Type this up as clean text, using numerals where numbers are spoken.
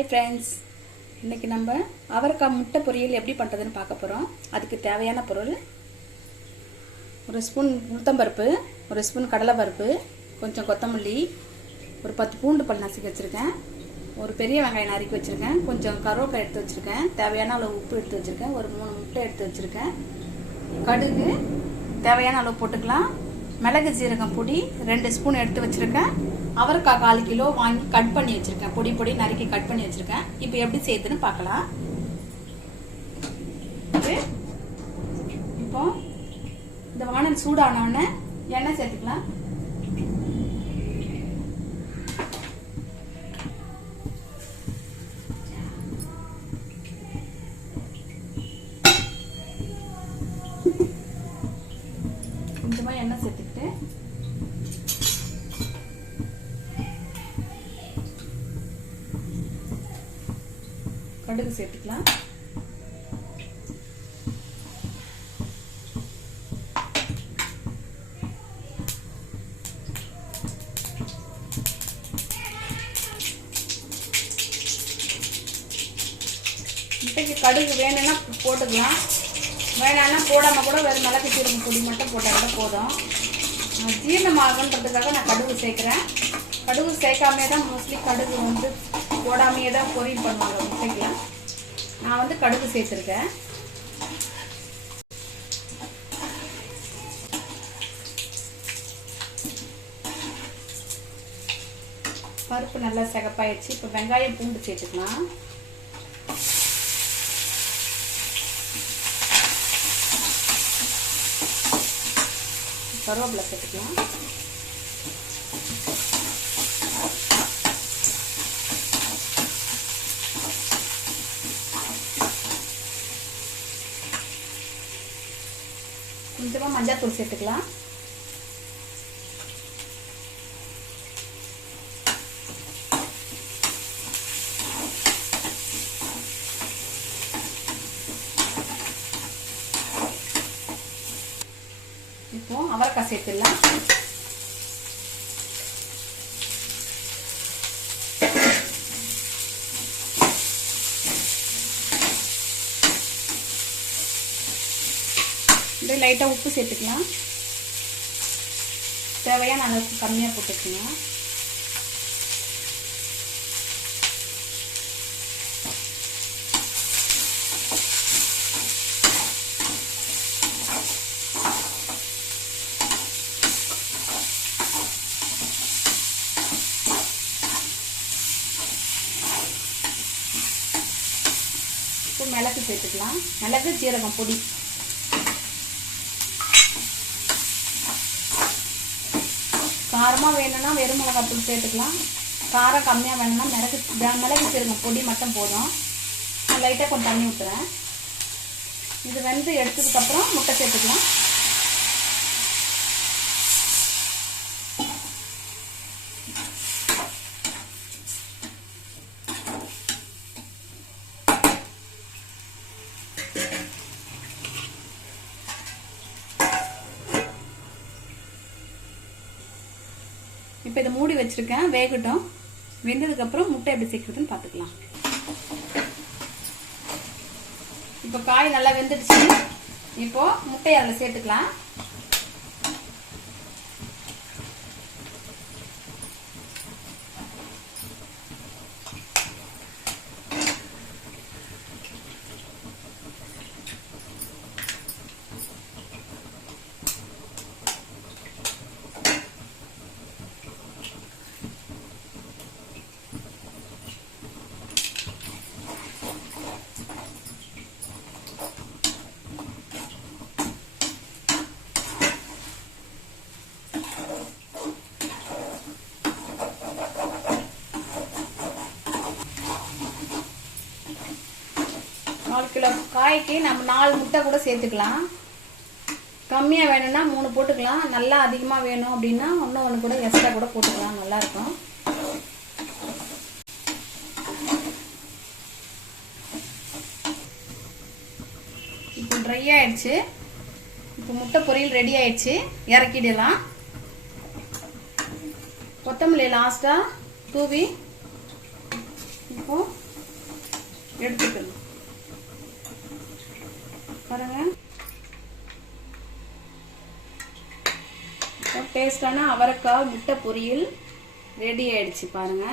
Hi friends, இன்னைக்கு நம்ம அவரைக்காய் முட்டை பொரியல் எப்படி பண்றதுன்னு பார்க்க போறோம். அதுக்கு தேவையான பொருள் ஒரு ஸ்பூன் உளுத்தம்பருப்பு, ஒரு ஸ்பூன் கடலைப்பருப்பு, கொஞ்சம் கொத்தமல்லி, ஒரு 10 பூண்டு பல் நசுக்கி வச்சிருக்கேன், ஒரு பெரிய வெங்காயம் நறுக்கி வச்சிருக்கேன், கொஞ்சம் கருவேப்பிலை எடுத்து வச்சிருக்கேன், தேவையான அளவு உப்பு எடுத்து வச்சிருக்கேன், ஒரு 3 முட்டை எடுத்து வச்சிருக்கேன், கடுகு தேவையான அளவு போட்டுக்கலாம், மிளகு ஜீரகம் பொடி 2 ஸ்பூன் எடுத்து வச்சிருக்கேன், அவரைக்காய் 1/4 கிலோ வாங்கி கட் பண்ணி வச்சிருக்கேன், பொடி பொடி நறுக்கி கட் பண்ணி வச்சிருக்கேன். இப்போ எப்படி செய்யுதுன்னு பார்க்கலாம். இப்போ இந்த வானல் சூடானோடனே எண்ணெய் சேர்த்துக்கலாம். கொஞ்சமா எண்ணெய் சேர்த்துக்கிட்டு கடுகு சேர்த்துக்கலாம். முட்டைக்கு கடுகு வேணும்னா போட்டுக்கலாம், வேணாம்னா போடாம கூட வெறும் மிளகு சீரகம் பொடி மட்டும் போட்டால் கூட போதும். ஜீரணமாகன்றதுக்காக நான் கடுகு சேர்க்குறேன். கடுகு சேர்க்காமே தான் மோஸ்ட்லி கடுகு வந்து போடாமையே தான் பொரியல் பண்ணுவாங்க முட்டைக்கெலாம். நான் வந்து கடுகு சேர்த்துருக்கேன். பருப்பு நல்லா சிகப்பாயிடுச்சு. இப்போ வெங்காயம் பூண்டு சேர்த்துக்கலாம். கருவேப்பிலை சேர்த்துக்கலாம். கொஞ்சமாக மஞ்சள் தூள் சேர்த்துக்கலாம். இப்போ அவரைக்காய் சேர்த்துடலாம். லைட்டாக உப்பு சேர்த்துக்கலாம். தேவையான அளவுக்கு கம்மியாக போட்டுக்கலாம். இப்போ மிளகு சேர்த்துக்கலாம். மிளகு ஜீரகம் பொடி, காரமாக வேணும்னா வெறும் மிளகாத்தூள் சேர்த்துக்கலாம். காரம் கம்மியாக வேணும்னா மிளகு சீரகம் பொடி மட்டும் போதும். நான் லைட்டாக கொஞ்சம் தண்ணி ஊற்றுறேன். இது வெந்து எடுத்ததுக்கப்புறம் முட்டை சேர்த்துக்கலாம். இப்போ இதை மூடி வச்சிருக்கேன், வேகட்டும். வெந்ததுக்கப்புறம் முட்டை எப்படி சேர்க்குறதுன்னு பார்த்துக்கலாம். இப்போ காய் நல்லா வெந்துடுச்சு. இப்போ முட்டையை அதில் சேர்த்துக்கலாம். கிலோ காய்க்கு நம்ம 4 முட்டை கூட சேர்த்துக்கலாம். கம்மியாக வேணும்னா 3 போட்டுக்கலாம். நல்லா அதிகமாக வேணும் அப்படின்னா ஒன்று கூட எக்ஸ்ட்ரா கூட போட்டுக்கலாம், நல்லாயிருக்கும். இப்போ ட்ரை ஆயிடுச்சு. இப்போ முட்டை பொரியல் ரெடி ஆயிடுச்சு. இறக்கிடலாம். கொத்தமல்லி லாஸ்ட்டாக தூவி இப்போ எடுத்துக்கணும். பாருங்க, டேஸ்டான அவரைக்காய் முட்டை பொரியல் ரெடி ஆயிடுச்சு பாருங்க.